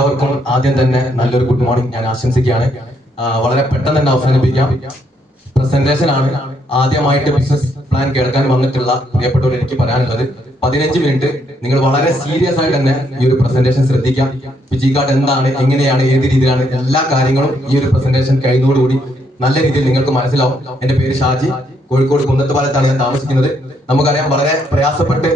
എല്ലാവർക്കും ആദ്യം തന്നെ നല്ലൊരു ഗുഡ് മോർണിംഗ് ഞാൻ ആശംസിക്കുകയാണ്. വളരെ പെട്ടെന്ന് തന്നെ അവസാനിപ്പിക്കാം. പ്രസന്റേഷൻ ആണ്. ആദ്യമായിട്ട് ബിസിനസ് പ്ലാൻ കേൾക്കാൻ വന്നിട്ടുള്ള പ്രിയപ്പെട്ടവർ എനിക്ക് പറയാനുള്ളത് 15 മിനിറ്റ് നിങ്ങൾ വളരെ സീരിയസ് ആയിട്ട് തന്നെ ഈ ഒരു പ്രസന്റേഷൻ ശ്രദ്ധിക്കാം. ഫിജി കാർഡ് എന്താണ്, എങ്ങനെയാണ്, ഏത് രീതിയിലാണ്, എല്ലാ കാര്യങ്ങളും ഈ ഒരു പ്രസന്റേഷൻ കഴിയുന്നതോടുകൂടി നല്ല രീതിയിൽ നിങ്ങൾക്ക് മനസ്സിലാവും. എന്റെ പേര് ഷാജി, കോഴിക്കോട് കുന്നത്തുപാലത്താണ് ഞാൻ താമസിക്കുന്നത്. നമുക്കറിയാം, വളരെ പ്രയാസപ്പെട്ട്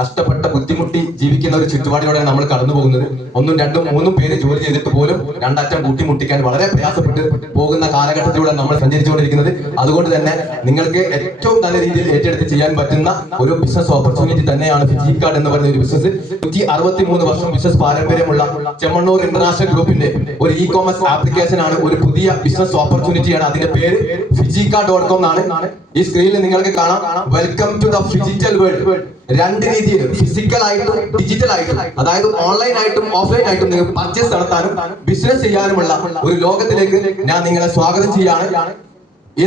കഷ്ടപ്പെട്ട് ബുദ്ധിമുട്ടി ജീവിക്കുന്ന ഒരു ചുറ്റുപാടിലൂടെയാണ് നമ്മൾ കടന്നു പോകുന്നത്. 1, 2, 3 പേര് ജോലി ചെയ്തിട്ട് പോലും രണ്ടറ്റം കൂട്ടിമുട്ടിക്കാൻ വളരെ പ്രയാസപ്പെട്ട് പോകുന്ന കാലഘട്ടത്തിലൂടെ നമ്മൾ സഞ്ചരിച്ചുകൊണ്ടിരിക്കുന്നത്. അതുകൊണ്ട് തന്നെ നിങ്ങൾക്ക് ഏറ്റവും നല്ല രീതിയിൽ ഏറ്റെടുത്ത് ചെയ്യാൻ പറ്റുന്ന ഒരു ബിസിനസ് ഓപ്പർച്യൂണിറ്റി തന്നെയാണ് ഫിജി കാർഡ് എന്ന് പറയുന്ന ഒരു ബിസിനസ്. 163 വർഷം ബിസിനസ് പാരമ്പര്യമുള്ള ചെമ്മണ്ണൂർ ഇന്റർനാഷണൽ ഗ്രൂപ്പിന്റെ ഒരു ഇ-കോമേഴ്സ് ആപ്ലിക്കേഷൻ ആണ്, ഒരു പുതിയ ബിസിനസ് ഓപ്പർച്യൂണിറ്റിയാണ്. അതിന്റെ പേര് fijica.com എന്നാണ്. ഈ സ്ക്രീനിൽ നിങ്ങൾക്ക് കാണാം, welcome to the phygital world. രണ്ട് രീതിയിൽ, ഫിസിക്കൽ ആയിട്ടും ഡിജിറ്റൽ ആയിട്ടും, അതായത് ഓൺലൈൻ ആയിട്ടും ഓഫ്ലൈൻ ആയിട്ടും നിങ്ങൾക്ക് പർച്ചേസ് നടത്താനും ബിസിനസ് ചെയ്യാനുമുള്ള ഒരു ലോകത്തിലേക്ക് ഞാൻ നിങ്ങളെ സ്വാഗതം ചെയ്യാണ്.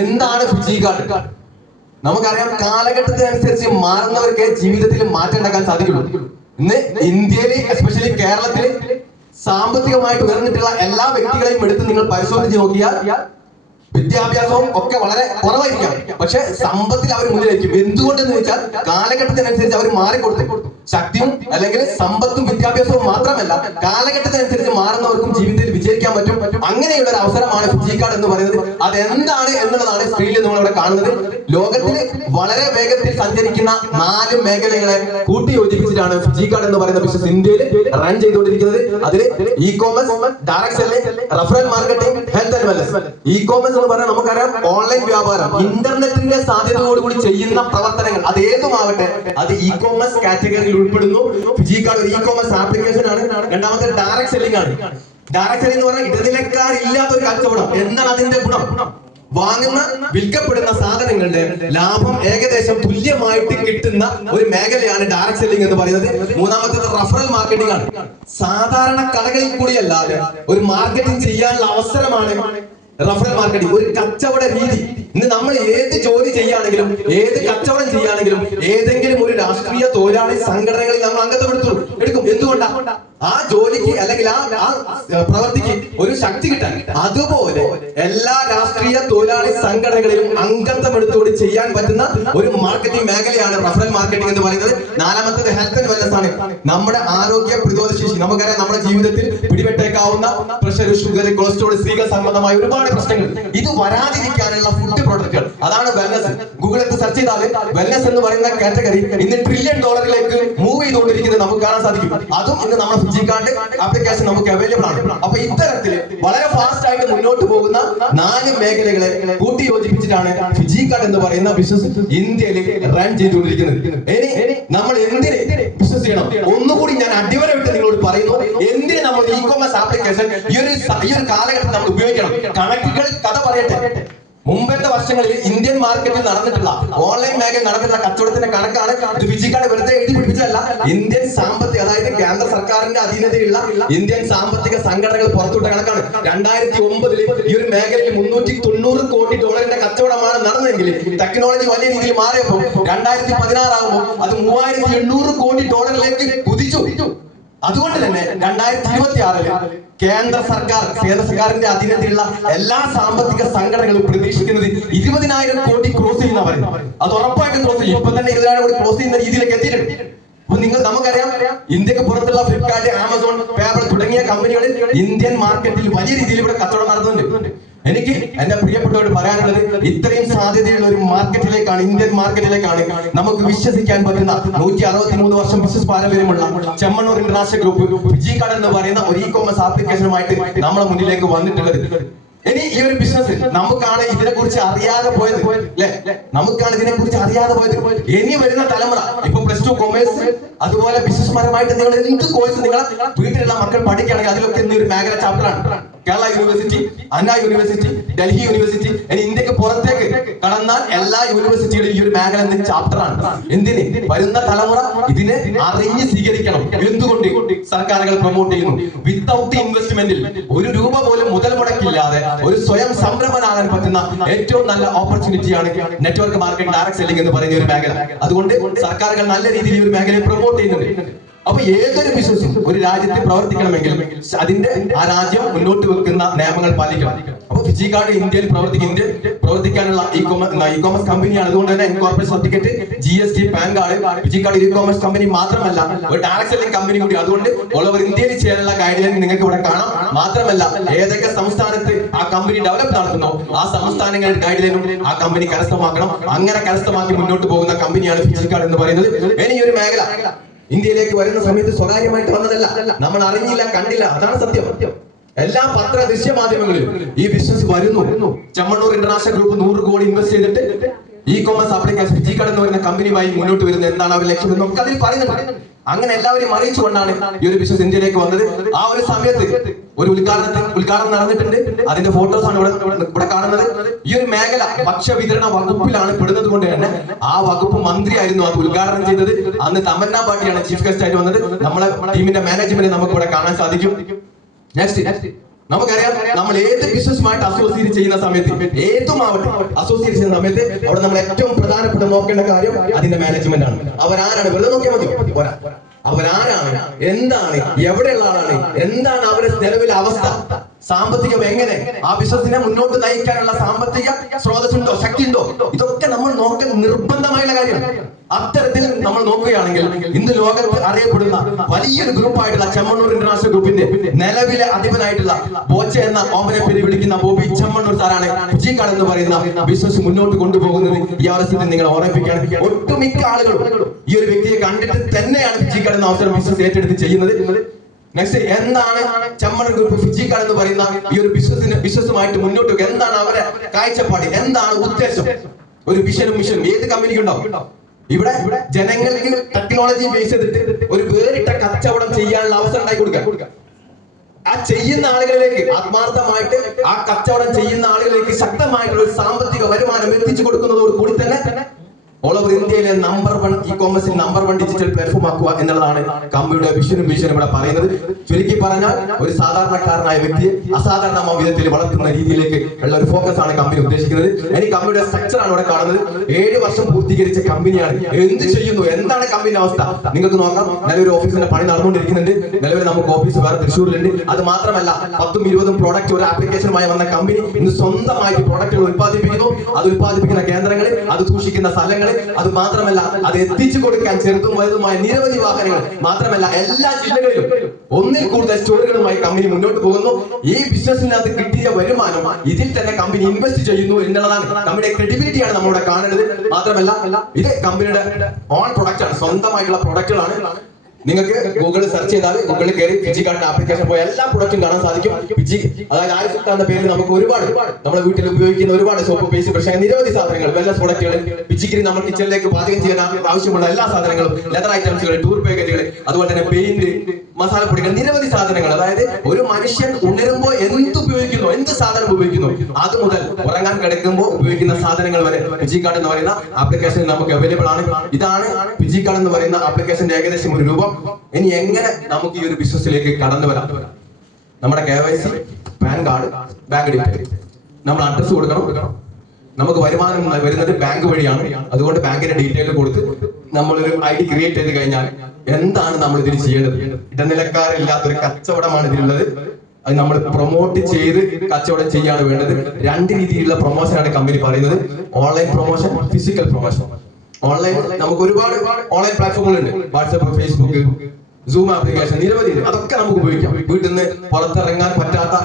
എന്താണ് ഫിജി കാർഡ്? നമുക്കറിയാം, കാലഘട്ടത്തിനനുസരിച്ച് മാറുന്നവർക്ക് ജീവിതത്തിൽ മാറ്റം ഉണ്ടാക്കാൻ സാധിക്കുള്ളൂ. ഇന്ന് ഇന്ത്യയിൽ, എസ്പെഷ്യലി കേരളത്തിൽ സാമ്പത്തികമായിട്ട് ഉയർന്നിട്ടുള്ള എല്ലാ വ്യക്തികളെയും എടുത്ത് നിങ്ങൾ പരിശോധിച്ച് നോക്കിയാൽ വിദ്യാഭ്യാസവും ഒക്കെ വളരെ കുറവായിരിക്കാം, പക്ഷെ സമ്പത്തിൽ അവർ മുന്നിലേക്കും. എന്തുകൊണ്ടെന്ന് വെച്ചാൽ കാലഘട്ടത്തിനനുസരിച്ച് അവർ മാറിക്കൊടുത്തു. ശക്തിയും അല്ലെങ്കിൽ സമ്പത്തും വിദ്യാഭ്യാസവും മാത്രമല്ല, കാലഘട്ടത്തിനനുസരിച്ച് മാറുന്നവർക്കും ജീവിതത്തിൽ വിജയിക്കാൻ പറ്റും. അങ്ങനെയുള്ള ഒരു അവസരമാണ് ഫിജി കാർഡ് എന്ന് പറയുന്നത്. അതെന്താണ് എന്നുള്ളതാണ് സ്ക്രീനിൽ നമ്മൾ ഇവിടെ കാണുന്നത്. ലോകത്തിൽ വളരെ വേഗത്തിൽ സഞ്ചരിക്കുന്ന 4 മേഖലകളെ കൂട്ടി യോജിപ്പിച്ചിട്ടാണ് ഫിജി കാർഡ് എന്ന് പറയുന്ന ബിസിനസ് ഇന്ത്യയിൽ റൺ ചെയ്തുകൊണ്ടിരിക്കുന്നത്. അതിൽ e-commerce, direct selling, referral marketing, health and wellness. E-commerce എന്ന് പറഞ്ഞാൽ നമുക്കറിയാം, ഓൺലൈൻ വ്യാപാരം, ഇന്റർനെറ്റിന്റെ സാധ്യതയോടുകൂടി ചെയ്യുന്ന പ്രവർത്തനങ്ങൾ, അത് ഏതുമാവട്ടെ, അത് ഇ-കോമേഴ്സ് കാറ്റഗറിയിൽ ഉൾപ്പെടുന്നു. ഫിജി കാർഡ് ഒരു ഇ-കോമേഴ്സ് ആപ്ലിക്കേഷൻ ആണ്. രണ്ടാമത്തെ ഡയറക്ട് സെല്ലിംഗ് ആണ്. ഡയറക്ട് സെല്ലിംഗ് എന്ന് പറഞ്ഞാൽ ഇടനിലക്കാരില്ലാത്ത ഒരു കച്ചവടം. എന്താണ് അതിന്റെ ഗുണം? വാങ്ങുന്ന, വിൽക്കപ്പെടുന്ന സാധനങ്ങളുടെ ലാഭം ഏകദേശം തുല്യമായിട്ട് കിട്ടുന്ന ഒരു മേഖലയാണ് ഡയറക്ട് സെല്ലിംഗ് എന്ന് പറയുന്നത്. മൂന്നാമത്തേത് റഫറൽ മാർക്കറ്റിംഗ് ആണ്. സാധാരണ കടകളിൽ കൂടിയല്ലാതെ ഒരു മാർക്കറ്റിംഗ് ചെയ്യാനുള്ള അവസരമാണ് റഫറൽ മാർക്കറ്റിംഗ്, ഒരു കച്ചവട രീതി. ഇന്ന് നമ്മൾ ഏത് ജോലി ചെയ്യുകയാണെങ്കിലും, ഏത് കച്ചവടം ചെയ്യുകയാണെങ്കിലും, ഏതെങ്കിലും ഒരു രാഷ്ട്രീയ തൊഴിലാളി സംഘടനകളിൽ നമ്മൾ അംഗത്വം എടുക്കും. എന്തുകൊണ്ടാണ്? ആ ജോലിക്ക് അല്ലെങ്കിൽ ആ പ്രവർത്തിക്ക് ഒരു ശക്തി കിട്ടാൻ. അതുപോലെ എല്ലാ രാഷ്ട്രീയ തൊഴിലാളി സംഘടനകളിലും അംഗത്വം എടുത്തുകൊണ്ട് ചെയ്യാൻ പറ്റുന്ന ഒരു മാർക്കറ്റിംഗ് മേഖലയാണ് റഫറൽ മാർക്കറ്റിംഗ് എന്ന് പറയുന്നത്. നാലാമത്തേത് ഹെൽത്ത് ആൻഡ് വെൽനസ് ആണ്. നമ്മുടെ ആരോഗ്യ പ്രതിരോധ ശേഷി, നമുക്കറിയാം, നമ്മുടെ ജീവിതത്തിൽ പിടിപെട്ടേക്കാവുന്ന പ്രഷർ, ഷുഗർ, കൊളസ്ട്രോൾ, സ്ത്രീകൾ സംബന്ധമായ ഒരുപാട് പ്രശ്നങ്ങൾ, ഇത് വരാതിരിക്കാനുള്ള ഫുഡ് പ്രോഡക്റ്റുകൾ, അതാണ് വെൽനസ്. ഗൂഗിളിൽ സെർച്ച് ചെയ്താൽ വെൽനസ് എന്ന് പറയുന്ന കാറ്റഗറി ഇന്ന് $1 ട്രില്യൺ മൂവ് ചെയ്തുകൊണ്ടിരിക്കുന്നത് നമുക്ക് കാണാൻ സാധിക്കും. അതും ഇന്ന് നമ്മുടെ ഫിജി കാർഡ് ആപ്ലിക്കേഷൻ നമുക്ക് അവൈലബിൾ ആണ്. അപ്പൊ ഇത്തരത്തിൽ വളരെ ഫാസ്റ്റ് ആയിട്ട് മുന്നോട്ട് പോകുന്ന 4 മേഖലകളെ കൂട്ടി യോജിപ്പിച്ചിട്ടാണ് ഫിജി കാർഡ് എന്ന് പറയുന്ന ബിസിനസ് ഇന്ത്യയിൽ റൺ ചെയ്തുകൊണ്ടിരിക്കുന്നത്. ഇനി നമ്മൾ എന്തിന് ബിസിനസ് ചെയ്യണം? ഒന്നുകൂടി ഞാൻ അടിവരവിട്ട് നിങ്ങളോട് പറയുന്നു, എന്തിന് നമ്മൾ ഇ-കോമേഴ്സ് ആപ്ലിക്കേഷൻ ഈ ഒരു കാലഘട്ടത്തിൽ നമ്മൾ ഉപയോഗിക്കണം. കണക്കുകൾ കഥ പറയട്ടെ. മുമ്പത്തെ വർഷങ്ങളിൽ ഇന്ത്യൻ മാർക്കറ്റിൽ നടന്നിട്ടുള്ള, ഓൺലൈൻ മേഖലയിൽ നടന്നിട്ടുള്ള കച്ചവടത്തിന്റെ കണക്കാണ്. ഇത് ഫിജി കാർഡ് വെറുതെ എഴുതി പിടിപ്പിച്ചതല്ല. ഇന്ത്യൻ സാമ്പത്തിക, അതായത് കേന്ദ്ര സർക്കാരിന്റെ അധീനതയുള്ള ഇന്ത്യൻ സാമ്പത്തിക സംഘടനകൾ പുറത്തുവിട്ട കണക്കാണ്. 2009 ഈ ഒരു മേഖലയിൽ $390 കോടി കച്ചവടമാണ് നടന്നതെങ്കിൽ ടെക്നോളജി വലിയ രീതിയിൽ മാറിയപ്പോൾ 2016 ആകുമ്പോൾ അത് $3800 കോടി കുതിച്ചു. അതുകൊണ്ട് തന്നെ 2026 കേന്ദ്ര സർക്കാരിന്റെ അധീനതയിലുള്ള എല്ലാ സാമ്പത്തിക സംഘടനകളും പ്രതീക്ഷിക്കുന്നത് 20,000 കോടി ക്രോസ് ചെയ്യുന്ന പറയുന്നത്. അത് ഉറപ്പായിട്ടും ക്രോസ് ചെയ്യും. ഇപ്പൊ തന്നെ 20,000 കോടി ക്രോസ് ചെയ്യുന്ന രീതിയിലേക്ക് എത്തിയിട്ടുണ്ട്. അപ്പൊ നമുക്കറിയാം, ഇന്ത്യക്ക് പുറത്തുള്ള ഫ്ലിപ്കാർട്ട്, ആമസോൺ, പേപ്പർ തുടങ്ങിയ കമ്പനികളിൽ ഇന്ത്യൻ മാർക്കറ്റിൽ വലിയ രീതിയിൽ ഇവിടെ കച്ചവടം നടത്തുന്നുണ്ട്. എനിക്ക് എന്റെ പ്രിയപ്പെട്ടവരോട് പറയാനുള്ളത്, ഇത്രയും സാധ്യതയുള്ള ഒരു മാർക്കറ്റിലേക്കാണ്, ഇന്ത്യൻ മാർക്കറ്റിലേക്കാണ് നമുക്ക് വിശ്വസിക്കാൻ പറ്റുന്ന 163 വർഷം ബിസിനസ് പാരമ്പര്യമുള്ള Chemmanur international group Fiji card എന്ന് പറയുന്ന ഒരു ഇ-കോമേഴ്സ് ആപ്ലിക്കേഷനുമായിട്ട് നമ്മുടെ മുന്നിലേക്ക് വന്നിട്ടുള്ളത്. ഇനി ഈ ഒരു ബിസിനസ് നമുക്കാണ് ഇതിനെ കുറിച്ച് അറിയാതെ പോയത്, അല്ലെ? നമുക്കാണ് ഇതിനെ കുറിച്ച് അറിയാതെ പോയത്. ഇനി വരുന്ന തലമുറ, ഇപ്പൊ +2 കൊമേഴ്സ്, അതുപോലെ ബിസിനസ് പരമായിട്ട് നിങ്ങൾ എന്ത് കോഴ്സ് നിങ്ങളെ വീട്ടിലുള്ള മക്കൾ പഠിക്കുകയാണെങ്കിൽ അതിലൊക്കെ ഒരു മേഖല ചാപ്റ്ററാണ്. കേരള യൂണിവേഴ്സിറ്റി, അണ്ണാ യൂണിവേഴ്സിറ്റി, ഡൽഹി യൂണിവേഴ്സിറ്റി, ഇനി ഇന്ത്യക്ക് പുറത്തേക്ക് കടന്നാൽ എല്ലാ യൂണിവേഴ്സിറ്റിയുടെ ഈ ഒരു മേഖല ചാപ്റ്ററാണ്. എന്തിന്? വരുന്ന തലമുറ ഇതിനെ അറിഞ്ഞ് സ്വീകരിക്കണം. എന്തുകൊണ്ട് സർക്കാരുകൾ പ്രൊമോട്ട് ചെയ്യുന്നു? വിത്തൗട്ട് ഇൻവെസ്റ്റ്മെന്റിൽ ഒരു രൂപ പോലും മുതൽ മുടക്കില്ലാതെ ഒരു സ്വയം സംരംഭനാകാൻ പറ്റുന്ന ഏറ്റവും നല്ല ഓപ്പർച്യൂണിറ്റിയാണ് നെറ്റ്വർക്ക് മാർക്കറ്റിംഗ്, ഡയറക്ട് സെല്ലിംഗ് എന്ന് പറയുന്ന ഒരു മേഖല. അതുകൊണ്ട് സർക്കാരുകൾ നല്ല രീതിയിൽ ഒരു മേഖലയെ പ്രൊമോട്ട് ചെയ്യുന്നുണ്ട്. അപ്പൊ ഏതൊരു ബിസിനസ്സും ഒരു രാജ്യത്ത് പ്രവർത്തിക്കണമെങ്കിൽ അതിന്റെ ആ രാജ്യം മുന്നോട്ട് വെക്കുന്ന നിയമങ്ങൾ പാലിക്കണം. അപ്പൊ ഫിജി കാർഡ് ഇന്ത്യയിൽ പ്രവർത്തിക്കാനുള്ള ഇ കോമേഴ്സ് കമ്പനിയാണ്. അതുകൊണ്ട് തന്നെ incorporate certificate, GST, pan card, Fiji card E commerce company മാത്രമല്ല, ഒരു ഡയറക്ട് സെല്ലിംഗ് കമ്പനി കൂടി. അതുകൊണ്ട് ഓൾ ഓവർ ഇന്ത്യയിൽ ചേരാനുള്ള ഗൈഡ് ലൈൻ നിങ്ങൾക്ക് ഇവിടെ കാണാം. മാത്രമല്ല, ഏതൊക്കെ സംസ്ഥാനത്ത് ആ കമ്പനി ഡെവലപ്പ് നടത്തുന്നോ ആ സംസ്ഥാനങ്ങളുടെ ഗൈഡ് ലൈനും ആ കമ്പനി കരസ്ഥമാക്കണം. അങ്ങനെ കരസ്ഥമാക്കി മുന്നോട്ട് പോകുന്ന കമ്പനിയാണ് ഫിജി കാർഡ് എന്ന് പറയുന്നത്. ഇനി ഒരു മേഖല ഇന്ത്യയിലേക്ക് വരുന്ന സമയത്ത് സ്വകാര്യമായിട്ട് വന്നതല്ല, നമ്മൾ അറിഞ്ഞില്ല, കണ്ടില്ല. അതാണ് സത്യം. എല്ലാ പത്ര ദൃശ്യ മാധ്യമങ്ങളിലും ഈ ബിസിനസ് വരുന്നു. ചെമ്മണ്ണൂർ ഇന്റർനാഷണൽ ഗ്രൂപ്പ് 100 കോടി ഇൻവെസ്റ്റ് ചെയ്തിട്ട് E commerce application Fiji card എന്ന് പറയുന്ന കമ്പനിയുമായി മുന്നോട്ട് വരുന്നത്. എന്താണ് അവർ ലക്ഷ്യം എന്നൊക്കെ അതിൽ പറയുന്നുണ്ട്. അങ്ങനെ എല്ലാവരെയും അറിയിച്ചുകൊണ്ടാണ് ഈ ഒരു ബിസിനസ് ഇന്ത്യയിലേക്ക് വന്നത്. ആ ഒരു സമയത്ത് ഒരു ഉദ്ഘാടനം നടന്നിട്ടുണ്ട്. അതിന്റെ ഫോട്ടോസാണ് ഇവിടെ കാണുന്നത്. ഈ ഒരു മേഖല ഭക്ഷ്യവിതരണ വകുപ്പിലാണ് പെടുന്നത് കൊണ്ട് തന്നെ ആ വകുപ്പ് മന്ത്രിയായിരുന്നു അത് ഉദ്ഘാടനം ചെയ്തത്. അന്ന് തമന്ന പാട്ടിയാണ് ചീഫ് ഗസ്റ്റ് ആയിട്ട് വന്നത്. നമ്മളെ ടീമിന്റെ മാനേജ്മെന്റ് നമുക്ക് ഇവിടെ കാണാൻ സാധിക്കും. നെക്സ്റ്റ് നമുക്കറിയാം, നമ്മൾ ഏത് ബിസിനസ്സുമായിട്ട് അസോസിയേറ്റ് ചെയ്യുന്ന സമയത്ത്, ഏതുമാവട്ടെ അസോസിയേറ്റ് ചെയ്യുന്ന സമയത്ത് അവിടെ നമ്മൾ ഏറ്റവും പ്രധാനപ്പെട്ട നോക്കേണ്ട കാര്യം അതിന്റെ മാനേജ്മെന്റ് ആണ്. അവരാരാണ്? വെറുതെ നോക്കിയാൽ മതി. അവരാരാണ്, എന്താണ്, എവിടെയുള്ള ആളാണ്, എന്താണ് അവരുടെ നിലവിലെ അവസ്ഥ, സാമ്പത്തികം എങ്ങനെ, ആ ബിസിനസിനെ മുന്നോട്ട് നയിക്കാനുള്ള സാമ്പത്തിക സ്രോതസ്സുണ്ടോ, ശക്തി ഉണ്ടോ, ഇതൊക്കെ നമ്മൾ നോക്കാൻ നിർബന്ധമായുള്ള കാര്യമാണ്. അത്തരത്തിൽ നമ്മൾ നോക്കുകയാണെങ്കിൽ ഇന്ന് ലോകത്ത് അറിയപ്പെടുന്ന വലിയൊരു ഗ്രൂപ്പായിട്ടുള്ള ചെമ്മണ്ണൂർ ഇന്റർനാഷണൽ ഗ്രൂപ്പിന്റെ നിലവിലെ അധിപനായിട്ടുള്ള ബോച്ച എന്ന ഓമനെ പേര് വിളിക്കുന്ന ബോബി ചെമ്മണ്ണൂർ സാറാണ് ഫിജി കാർഡ് എന്ന് പറയുന്ന ബിസിനസ് മുന്നോട്ട് കൊണ്ടുപോകുന്നത്. ഈ അവസരത്തിൽ നിങ്ങൾ ഓർമ്മിപ്പിക്കുകയാണ്, ഒട്ടുമിക്ക ആളുകളും ഈ ഒരു വ്യക്തിയെ കണ്ടിട്ട് തന്നെയാണ് ഫിജി കാർഡ് എന്ന അവസരം ബിസിനസ് ഏറ്റെടുത്ത് ചെയ്യുന്നത്. നെക്സ്റ്റ്, എന്താണ് ചെമ്മണ്ണൂർ ഗ്രൂപ്പ് ഫിജി കാർഡ് എന്ന് പറയുന്ന ഈ ഒരു ബിസിനസ്സുമായിട്ട് മുന്നോട്ട് പോകുക? എന്താണ് അവരുടെ കാഴ്ചപ്പാട്, എന്താണ് ഉദ്ദേശം? ഒരു വിഷനും മിഷനും ഏത് കമ്പനിക്കുണ്ടാവും. ഇവിടെ ജനങ്ങൾക്ക് ടെക്നോളജി ബേസ് ചെയ്തിട്ട് ഒരു വേറിട്ട കച്ചവടം ചെയ്യാനുള്ള അവസരം ഉണ്ടാക്കി കൊടുക്കുക. ആ ചെയ്യുന്ന ആളുകളിലേക്ക് ആത്മാർത്ഥമായിട്ട് ആ കച്ചവടം ചെയ്യുന്ന ആളുകളിലേക്ക് ശക്തമായിട്ടുള്ള ഒരു സാമ്പത്തിക വരുമാനം എത്തിച്ചു കൊടുക്കുന്നതോട് കൂടി തന്നെ ഓൾ ഓവർ ഇന്ത്യയിലെ നമ്പർ 1 ഇ കോമേഴ്സിൽ നമ്പർ 1 ഡിജിറ്റൽ പ്ലാറ്റ്ഫോം ആക്കുക എന്നുള്ളതാണ് കമ്പനിയുടെ വിഷനും മിഷനും ഇവിടെ പറയുന്നത്. ചുരുക്കി പറഞ്ഞാൽ ഒരു സാധാരണക്കാരനായ വ്യക്തിയെ അസാധാരണ വിധത്തിൽ വളർത്തുന്ന രീതിയിലേക്ക് ഉള്ള ഒരു ഫോക്കസ് ആണ് കമ്പനി ഉദ്ദേശിക്കുന്നത്. ഇനി കമ്പനിയുടെ സ്ട്രക്ചർ ആണ് ഇവിടെ കാണുന്നത്. 7 വർഷം പൂർത്തീകരിച്ച കമ്പനിയാണ്. എന്ത് ചെയ്യുന്നു, എന്താണ് കമ്പനി അവസ്ഥ നിങ്ങൾക്ക് നോക്കാം. നിലവിൽ ഓഫീസിന്റെ പണി നടന്നുകൊണ്ടിരിക്കുന്നുണ്ട്. നിലവിൽ നമുക്ക് ഓഫീസ് വേറെ തൃശ്ശൂരിലുണ്ട്. അത് മാത്രമല്ല 10ഉം 20ഉം പ്രോഡക്റ്റ് ഒരു ആപ്ലിക്കേഷനുമായി വന്ന കമ്പനി ഇന്ന് സ്വന്തമായിട്ട് പ്രോഡക്റ്റുകൾ ഉത്പാദിപ്പിക്കുന്നു. അത് ഉത്പാദിപ്പിക്കുന്ന കേന്ദ്രങ്ങൾ, അത് സൂക്ഷിക്കുന്ന സ്ഥലങ്ങൾ, അത് മാത്രമല്ല അത് എത്തിച്ചു കൊടുക്കാൻ ചെറുതും വലുതുമായ നിരവധി വാഹനങ്ങൾ, മാത്രമല്ല എല്ലാ ജില്ലകളിലും 1ൽ കൂടുതൽ സ്റ്റോറുകളുമായി കമ്പനി മുന്നോട്ട് പോകുന്നു. ഈ ബിസിനസ്സിനകത്ത് കിട്ടിയ വരുമാനം ഇതിൽ തന്നെ കമ്പനി ഇൻവെസ്റ്റ് ചെയ്യുന്നു എന്നുള്ളതാണ് കമ്പനിയുടെ ക്രെഡിബിലിറ്റിയാണ് നമ്മളിവിടെ കാണുന്നത്. മാത്രമല്ല ഇത് കമ്പനിയുടെ ഓൺ പ്രൊഡക്റ്റ് ആണ്, സ്വന്തമായിട്ടുള്ള പ്രൊഡക്റ്റുകളാണ്. നിങ്ങൾക്ക് ഗൂഗിളിൽ സെർച്ച് ചെയ്താൽ ഗൂഗിളിൽ കയറി ഫിജി കാർഡിന്റെ ആപ്ലിക്കേഷൻ പോയി എല്ലാ പ്രൊഡക്റ്റും കാണാൻ സാധിക്കും. ഫിജി, അതായത് ആരിഫുക്ത എന്ന പേരിൽ നമുക്ക് ഒരുപാട് നമ്മുടെ വീട്ടിൽ ഉപയോഗിക്കുന്ന ഒരുപാട് സോപ്പ്, പേസ്റ്റ്, പക്ഷേ നിരവധി സാധനങ്ങൾ, വെൽനസ് പ്രൊഡക്റ്റുകൾ, ഫിജിക്ക് നമ്മൾ കിച്ചണിലേക്ക് പാചകം ചെയ്യാൻ ആവശ്യമുള്ള എല്ലാ സാധനങ്ങളും, ലെതർ ഐറ്റംസുകൾ, ടൂർ പാക്കേജുകൾ, അതുപോലെ തന്നെ പെയിന്റ്, മസാലപ്പൊടികൾ, നിരവധി സാധനങ്ങൾ. അതായത് ഒരു മനുഷ്യൻ ഉണരുമ്പോൾ എന്തുപയോഗിക്കുന്നു, എന്ത് സാധനം ഉപയോഗിക്കുന്നു, അത് മുതൽ ഉറങ്ങാൻ കിടക്കുമ്പോൾ ഉപയോഗിക്കുന്ന സാധനങ്ങൾ വരെ ഫിജി കാർഡ് എന്ന് പറയുന്ന ആപ്ലിക്കേഷൻ നമുക്ക് അവൈലബിൾ ആണ്. ഇതാണ് ഫിജി കാർഡ് എന്ന് പറയുന്ന ആപ്ലിക്കേഷന്റെ ഏകദേശം ഒരു രൂപം. ഇനി എങ്ങനെ നമുക്ക് ഈ ഒരു ബിസിനസ്സിലേക്ക് കടന്നു വരാം? നമ്മുടെ KYC, pan card, bank detail, നമ്മൾ അഡ്രസ് കൊടുക്കണം. നമുക്ക് വരുമാനം വരുന്നത് ബാങ്ക് വഴിയാണ്. അതുകൊണ്ട് ബാങ്കിന്റെ ഡീറ്റെയിൽ കൊടുത്ത് നമ്മളൊരു ID ക്രിയേറ്റ് ചെയ്ത് കഴിഞ്ഞാൽ എന്താണ് നമ്മൾ ഇതിൽ ചെയ്യേണ്ടത്? ഇടനിലക്കാരില്ലാത്തൊരു കച്ചവടമാണ് ഇതിലുള്ളത്. അത് നമ്മൾ പ്രൊമോട്ട് ചെയ്ത് കച്ചവടം ചെയ്യാണ് വേണ്ടത്. 2 രീതിയിലുള്ള പ്രൊമോഷനാണ് കമ്പനി പറയുന്നത്. Online promotion, physical promotion. Online നമുക്ക് ഒരുപാട് ഓൺലൈൻ പ്ലാറ്റ്ഫോമുകളുണ്ട്. വാട്സ്ആപ്പ്, ഫേസ്ബുക്ക്, സൂം ആപ്ലിക്കേഷൻ, നിരവധി. അതൊക്കെ നമുക്ക് ഉപയോഗിക്കാം. വീട്ടിൽ നിന്ന് പുറത്തിറങ്ങാൻ പറ്റാത്ത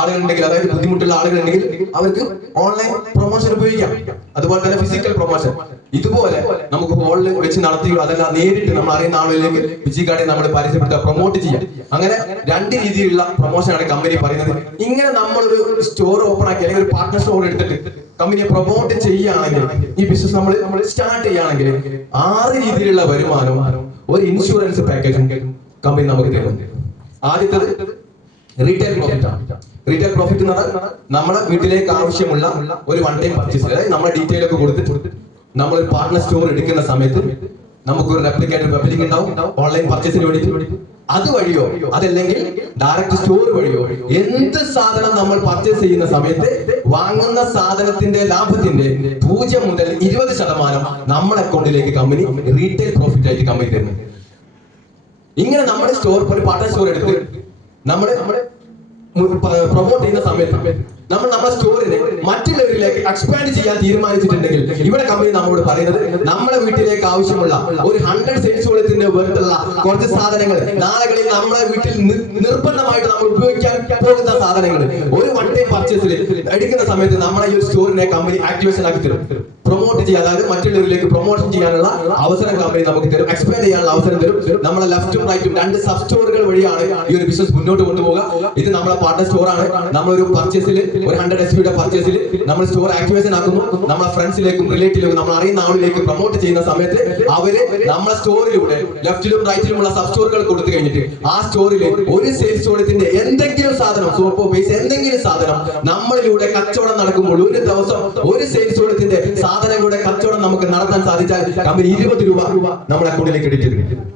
ആളുകളുണ്ടെങ്കിൽ, അതായത് ബുദ്ധിമുട്ടുള്ള ആളുകളുണ്ടെങ്കിൽ അവർക്ക് ഓൺലൈൻ പ്രൊമോഷൻ ഉപയോഗിക്കാം. അതുപോലെ തന്നെ ഫിസിക്കൽ പ്രൊമോഷൻ ഇതുപോലെ നമുക്ക് ഹോളിൽ വെച്ച് നടത്തുകയോ അതല്ല നേരിട്ട് നമ്മൾ അറിയുന്ന ആളുകളിലേക്ക് ഫിജി കാർഡിനെ നമ്മൾ പരസ്യപ്പെടുത്തുക, പ്രൊമോട്ട് ചെയ്യാം. അങ്ങനെ 2 രീതിയിലുള്ള പ്രൊമോഷനാണ് കമ്പനി പറയുന്നത്. ഇങ്ങനെ നമ്മളൊരു സ്റ്റോർ ഓപ്പൺ ആക്കി അല്ലെങ്കിൽ ഒരു പാർട്ട്ണർ സ്റ്റോർ എടുത്തിട്ട് കമ്പനിയെ പ്രൊമോട്ട് ചെയ്യുകയാണെങ്കിൽ, ഈ ബിസിനസ് നമ്മൾ സ്റ്റാർട്ട് ചെയ്യുകയാണെങ്കിൽ 6 രീതിയിലുള്ള വരുമാനം, ഒരു ഇൻഷുറൻസ് പാക്കേജും കമ്പനി നമുക്ക് തരുന്നുണ്ട്. ആദ്യത്തേത് റീറ്റെയിൽ പ്രോഫിറ്റ് ആണ്. റീറ്റെയിൽ പ്രോഫിറ്റ് എന്ന് പറഞ്ഞാൽ നമ്മുടെ വീട്ടിലേക്ക് ആവശ്യമുള്ള ഒരു വൺ ടൈം പർച്ചേസ്, അതായത് നമ്മുടെ ഡീറ്റെയിൽ ഒക്കെ കൊടുത്തിട്ട് നമ്മൾ ഒരു പാർട്ട്ണർ സ്റ്റോർ എടുക്കുന്ന സമയത്ത് നമുക്ക് ഒരു റെപ്ലിക്കേറ്റഡ് വെബ് ലിങ്ക് ഉണ്ടാവും ഓൺലൈൻ പർച്ചേസിന് വേണ്ടിയിട്ട്. അതുവഴിയോ അതല്ലെങ്കിൽ ഡയറക്റ്റ് സ്റ്റോർ വഴിയോ എന്ത് സാധനം നമ്മൾ പർച്ചേസ് ചെയ്യുന്ന സമയത്ത് വാങ്ങുന്ന സാധനത്തിന്റെ ലാഭത്തിന്റെ 0 മുതൽ 20% നമ്മുടെ അക്കൗണ്ടിലേക്ക് കമ്പനി റീറ്റെയിൽ പ്രോഫിറ്റ് ആയിട്ട് കമ്പനി തരുന്നുണ്ട്. ഇങ്ങനെ നമ്മുടെ സ്റ്റോർ ഒരു പാർട്ട്ണർ സ്റ്റോർ എടുത്ത് നമ്മൾ പ്രൊമോട്ട് ചെയ്യുന്ന സമയത്ത് നമ്മൾ നമ്മുടെ സ്റ്റോറിനെ മറ്റുള്ളവരിലേക്ക് എക്സ്പാൻഡ് ചെയ്യാൻ തീരുമാനിച്ചിട്ടുണ്ടെങ്കിൽ ഇവിടെ കമ്പനി നമ്മളോട് പറയുന്നത് നമ്മുടെ വീട്ടിലേക്ക് ആവശ്യമുള്ള ഒരു 100 സെയിൽസ് വോളിയത്തിന്റെ വേർത്തുള്ള കുറച്ച് സാധനങ്ങൾ നാളുകളിൽ നമ്മുടെ വീട്ടിൽ നിർബന്ധമായിട്ട് നമ്മൾ ഉപയോഗിക്കാൻ പോകുന്ന സാധനങ്ങൾ ഒരു വൺ ടൈം പർച്ചേസിൽ എടുക്കുന്ന സമയത്ത് നമ്മളെ ഈ സ്റ്റോറിനെ കമ്പനി ആക്ടിവേഷൻ ആക്കി തരും. പ്രൊമോട്ട് ചെയ്യാൻ, അതായത് മറ്റുള്ളവരിലേക്ക് പ്രൊമോഷൻ ചെയ്യാനുള്ള അവസരം കമ്പനി നമുക്ക് തരും, എക്സ്പാൻഡ് ചെയ്യാനുള്ള അവസരം തരും. നമ്മളെ ലെഫ്റ്റും റൈറ്റും 2 സബ് സ്റ്റോറുകൾ വഴിയാണ് ഈ ഒരു ബിസിനസ് മുന്നോട്ട് കൊണ്ടുപോകുക. ഇത് നമ്മളെ പാർട്ട്ണർ സ്റ്റോർ ആണ്. നമ്മളൊരു പർച്ചേസിൽ ഒരു 100 SPയുടെ പർച്ചേസിൽ നമ്മൾ സ്റ്റോർ ആക്ടിവേഷൻ ആക്കുന്നു. നമ്മളെ ഫ്രണ്ട്സിലേക്കും റിലേറ്റീവിലേക്കും നമ്മൾ അറിയുന്ന ആളിലേക്ക് പ്രൊമോട്ട് ചെയ്യുന്ന സമയത്ത് അവര് നമ്മളെ സ്റ്റോറിലൂടെ ലെഫ്റ്റിലും റൈറ്റിലുമുള്ള സബ് സ്റ്റോറുകൾ കൊടുത്തു കഴിഞ്ഞിട്ട് ആ സ്റ്റോറിൽ ഒരു സെയിൽസ് വോളിയത്തിന്റെ എന്തെങ്കിലും സാധനം, സോപ്പോ ബേസ് എന്തെങ്കിലും സാധനം നമ്മളിലൂടെ കച്ചവടം നടക്കുമ്പോൾ ഒരു ദിവസം ഒരു സെയിൽസ് വോളിയത്തിന്റെ സാധനങ്ങളുടെ കച്ചവടം നമുക്ക് നടത്താൻ സാധിച്ചാൽ കമ്പനി 20 രൂപ നമ്മുടെ അക്കൗണ്ടിലേക്ക് ക്രെഡിറ്റ് ചെയ്യും.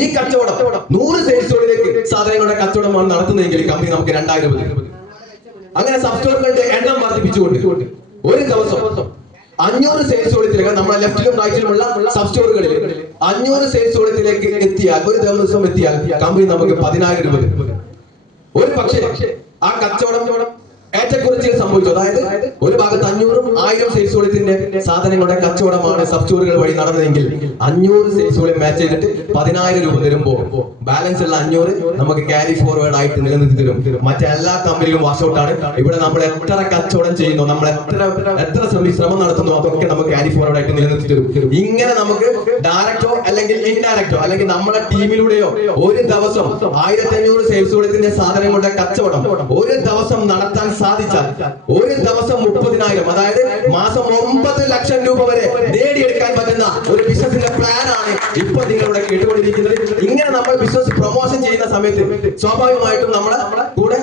ഈ കച്ചവടം 100 സെയിൽസ് വോളിയത്തിലേക്ക് സാധനങ്ങളുടെ കച്ചവടമാണ് നടത്തുന്നതെങ്കിൽ കമ്പനി നമുക്ക് 2000 രൂപ. അങ്ങനെ സബ് സ്റ്റോറുകളുടെ എണ്ണം വർദ്ധിപ്പിച്ചുകൊണ്ട് ഒരു ദിവസം 500 സെയിൽസ് വോളിയത്തിലേക്ക് നമ്മുടെ ലെഫ്റ്റിലും റൈറ്റിലുമുള്ള സബ് സ്റ്റോറുകളിൽ 500 സെയിൽസ് വോളിയത്തിലേക്ക് എത്തിയാൽ, ഒരു ദിവസം എത്തിയാൽ കമ്പനി നമുക്ക് 10000 രൂപ തരും. ഒരു പക്ഷേ ആ കച്ചവടം ഏറ്റക്കുറച്ചിൽ സംഭവിച്ചു, അതായത് ഒരു ഭാഗത്ത് 500ഉം 1000 സെയിൽസ് വോളിയത്തിന്റെ സാധനങ്ങളുടെ കച്ചവടമാണ് സബ് സ്റ്റോറുകൾ വഴി നടന്നതെങ്കിൽ 500 സെയിൽസ് വോളിയം മാച്ച് ചെയ്തിട്ട് 10000 രൂപ തരുമ്പോൾ ബാലൻസ് ഉള്ള 500 നമുക്ക് ക്യാരി ഫോർവേഡ് ആയിട്ട് നിലനിർത്തി തരും. മറ്റെല്ലാ കമ്പനിയിലും വാഷ് ഔട്ട് ആണ്. ഇവിടെ നമ്മൾ എത്ര കച്ചവടം ചെയ്യുന്നു, നമ്മൾ എത്ര ശ്രമം നടത്തുന്നു, അതൊക്കെ നമുക്ക് ക്യാരി ഫോർവേഡ് ആയിട്ട് നിലനിർത്തി തരും. ഇങ്ങനെ നമുക്ക് ഡയറക്റ്റോ അല്ലെങ്കിൽ ഇൻഡയറക്റ്റോ അല്ലെങ്കിൽ നമ്മുടെ ടീമിലൂടെയോ ഒരു ദിവസം 1500 സെയിൽസ് വോളിയത്തിന്റെ സാധനങ്ങളുടെ കച്ചവടം ഒരു ദിവസം നടത്താൻ സാധിച്ചാൽ ഒരു ദിവസം 30,000, അതായത് മാസം 9 ലക്ഷം രൂപ വരെ നേടിയെടുക്കാൻ പറ്റുന്ന ഒരു ബിസിനസിന്റെ പ്ലാൻ ആണ് ഇപ്പൊ നിങ്ങളിവിടെ കേട്ടുകൊണ്ടിരിക്കുന്നത്. ഇങ്ങനെ നമ്മൾ ബിസിനസ് പ്രൊമോഷൻ ചെയ്യുന്ന സമയത്ത് സ്വാഭാവികമായിട്ടും നമ്മളെ കൂടെ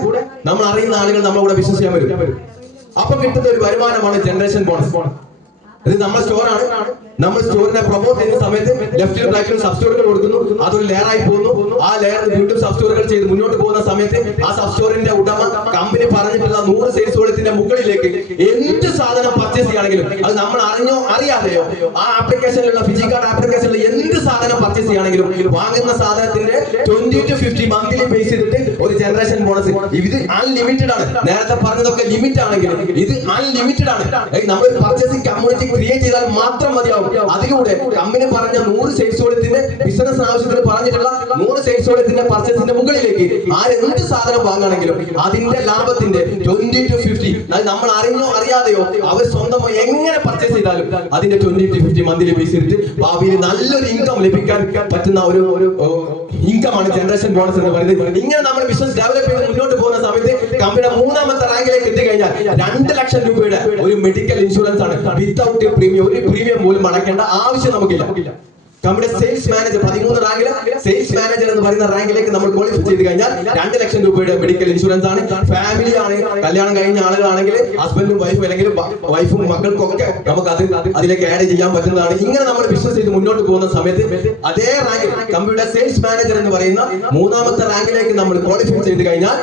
നമ്മൾ അറിയുന്ന ആളുകൾ നമ്മുടെ കൂടെ ബിസിനസ് ചെയ്യാൻ വരും. അപ്പൊ കിട്ടുന്ന ഒരു വരുമാനമാണ് ജനറേഷൻ ബോണസ്. ഇത് നമ്മുടെ സ്റ്റോറാണ്. നമ്മൾ സ്റ്റോറിനെ പ്രൊമോട്ട് ചെയ്യുന്ന സമയത്ത് ലെഫ്റ്റിലും റൈറ്റിലും സബ് സ്റ്റോറുകൾ കൊടുക്കുന്നു. അതൊരു ലെയർ ആയി പോകുന്നു. ആ ലെയറിൽ വീണ്ടും സബ് സ്റ്റോറുകൾ ചെയ്ത് മുന്നോട്ട് പോകുന്ന സമയത്ത് ആ സബ് സ്റ്റോറിന്റെ ഉടമ കമ്പനി പറഞ്ഞിട്ടുള്ള 100 സെയിൽസ് വോളിയത്തിന്റെ മുകളിലേക്ക് എന്ത് സാധനം പർച്ചേസ് ചെയ്യുകയാണെങ്കിലും അത് നമ്മൾ അറിഞ്ഞോ അറിയാതെയോ ആ ആപ്ലിക്കേഷനിലുള്ള ഫിജിക്കാർഡ് ആപ്ലിക്കേഷനിൽ എന്ത് സാധനം പർച്ചേസ് ചെയ്യുകയാണെങ്കിലും വാങ്ങുന്ന സാധനത്തിന്റെ 20 to 50 മന്ത്ലി ബേസ് ചെയ്തിട്ട് ഒരു ജനറേഷൻ ബോണസ്. ഇത് അൺലിമിറ്റഡ് ആണ്. നേരത്തെ പറഞ്ഞതൊക്കെ ലിമിറ്റ് ആണെങ്കിൽ ഇത് അൺലിമിറ്റഡ് ആണ്. നമ്മൾ പർച്ചേസിംഗ് കമ്മ്യൂണിറ്റി ക്രിയേറ്റ് ചെയ്താൽ മാത്രം മതിയാവും. അതിലൂടെ കമ്പനി പറഞ്ഞ 100 സെയിൽസ് വോളിയത്തിന്റെ ബിസിനസ് ആവശ്യത്തിന് പറഞ്ഞിട്ടുള്ള 100 സെയിൽസ് വോളിയത്തിന്റെ പർച്ചേസിന്റെ മുകളിലേക്ക് ആരെന്ത് സാധനം വാങ്ങുകയാണെങ്കിലും അതിന്റെ ലാഭത്തിന്റെ 20 to 50 നമ്മൾ അറിഞ്ഞോ അറിയാതെയോ അവർ സ്വന്തമായി എങ്ങനെ പർച്ചേസ് ചെയ്താലും അതിന്റെ 20 to 50 മന്ത്ലി ബേസ് ചെയ്തിട്ട് ഭാവിയിൽ നല്ലൊരു ഇൻകം ലഭിക്കാൻ പറ്റുന്ന ഒരു ഇൻകമാണ് ജനറേഷൻ ബോണസ് എന്ന് പറയുന്നത്. ഇങ്ങനെ നമ്മൾ ബിസിനസ് ഡെവലപ്പ് ചെയ്ത് മുന്നോട്ട് പോകുന്ന സമയത്ത് കമ്പനിയുടെ 3ാമത്തെ റാങ്കിലേക്ക് എത്തിക്കഴിഞ്ഞാൽ 2 ലക്ഷം രൂപയുടെ ഒരു മെഡിക്കൽ ഇൻഷുറൻസ് ആണ്. വിത്തൗട്ട് പ്രീമിയം, ഒരു പ്രീമിയം പോലും അടയ്ക്കേണ്ട ആവശ്യം നമുക്കില്ല. കമ്പനിയുടെ സെയിൽസ് മാനേജർ 13 റാങ്കില് സെയിൽസ് മാനേജർ എന്ന് പറയുന്ന റാങ്കിലേക്ക് നമ്മൾ ക്വാളിഫൈ ചെയ്ത് കഴിഞ്ഞാൽ 2 ലക്ഷം രൂപയുടെ മെഡിക്കൽ ഇൻഷുറൻസ് ആണ്. ഫാമിലി ആണ്, കല്യാണം കഴിഞ്ഞ ആളുകളാണെങ്കിൽ ഹസ്ബൻഡും വൈഫും അല്ലെങ്കിൽ വൈഫും മക്കൾക്കൊക്കെ നമുക്ക് അതിലേക്ക് ആഡ് ചെയ്യാൻ പറ്റുന്നതാണ്. ഇങ്ങനെ നമ്മൾ ബിസിനസ് ചെയ്ത് മുന്നോട്ട് പോകുന്ന സമയത്ത് അതേ റാങ്കിൽ കമ്പനിയുടെ സെയിൽസ് മാനേജർ എന്ന് പറയുന്ന 3ാമത്തെ റാങ്കിലേക്ക് നമ്മൾ ക്വാളിഫൈ ചെയ്ത് കഴിഞ്ഞാൽ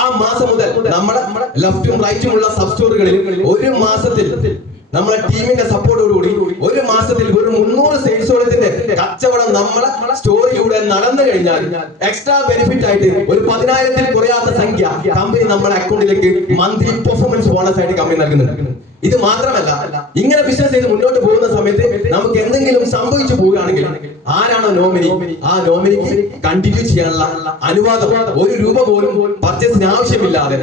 ആ മാസം മുതൽ നമ്മുടെ ലെഫ്റ്റും റൈറ്റും ഉള്ള സബ് സ്റ്റോറുകളിൽ ഒരു മാസത്തിൽ നമ്മളെ ടീമിന്റെ സപ്പോർട്ടോടുകൂടി ഒരു മാസത്തിൽ ഒരു 300 സെയിൽസ് വോളിയത്തിന്റെ കച്ചവടം നമ്മളെ സ്റ്റോറിലൂടെ നടന്നു കഴിഞ്ഞാൽ എക്സ്ട്രാ ബെനിഫിറ്റ് ആയിട്ട് ഒരു 10,000-ൽ കുറയാത്ത സംഖ്യ കമ്പനി നമ്മുടെ അക്കൗണ്ടിലേക്ക് മന്ത്ലി പെർഫോമൻസ് ബോണസ് ആയിട്ട് കമ്പനി നൽകുന്നുണ്ട്. ഇത് മാത്രമല്ല, ഇങ്ങനെ ബിസിനസ് ചെയ്ത് മുന്നോട്ട് പോകുന്ന സമയത്ത് നമുക്ക് എന്തെങ്കിലും സംഭവിച്ചു പോവുകയാണെങ്കിൽ ആരാണോ നോമിനി, ആ നോമിനിക്ക് കണ്ടിന്യൂ ചെയ്യാനുള്ള അനുവാദം 1 രൂപ പോലും പർച്ചേസിന് ആവശ്യമില്ലാതെ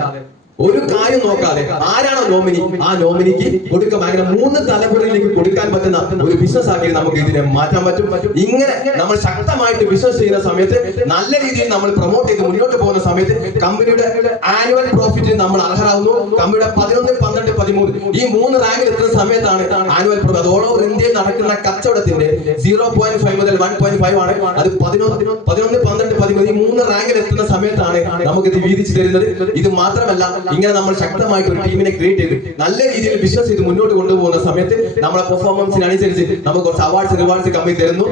ഒരു കാര്യം നോക്കാതെ ആരാണോ നോമിനി ആ നോമിനിക്ക് കൊടുക്കാം. അങ്ങനെ 3 തലമുറയിലേക്ക് കൊടുക്കാൻ പറ്റുന്ന ഒരു ബിസിനസ് ആക്കി നമുക്ക് ഇതിനെ മാറ്റാൻ പറ്റും. ഇങ്ങനെ നമ്മൾ ശക്തമായിട്ട് ബിസിനസ് ചെയ്യുന്ന സമയത്ത് നല്ല രീതിയിൽ നമ്മൾ പ്രൊമോട്ട് ചെയ്ത് മുന്നോട്ട് പോകുന്ന സമയത്ത് കമ്പനിയുടെ ആനുവൽ പ്രോഫിറ്റിന് നമ്മൾ അർഹരാകുന്നു. കമ്പനിയുടെ 11, 12, 13 ഈ 3 റാങ്കിൽ എത്തുന്ന സമയത്താണ് ആനുവൽ പ്രോഫിറ്റ്. അത് ഓൾ ഓവർ ഇന്ത്യയിൽ നടക്കുന്ന കച്ചവടത്തിന്റെ 0.5 മുതൽ 1.5 ആണ്. അത് 11, 12, 13 ഈ 3 റാങ്കിൽ എത്തുന്ന സമയത്താണ് നമുക്ക് ഇത് വീതിച്ചു തരുന്നത്. ഇത് മാത്രമല്ല, ഇങ്ങനെ നമ്മൾ ശക്തമായിട്ട് ഒരു ടീമിനെ ക്രിയേറ്റ് ചെയ്ത് നല്ല രീതിയിൽ ബിസിനസ് ചെയ്ത് മുന്നോട്ട് കൊണ്ടുപോകുന്ന സമയത്ത് നമ്മുടെ പെർഫോമൻസിനനുസരിച്ച് നമുക്ക് കുറച്ച് അവാർഡ്സ് റിവാർഡ്സ് കമ്പനി തരുന്നു.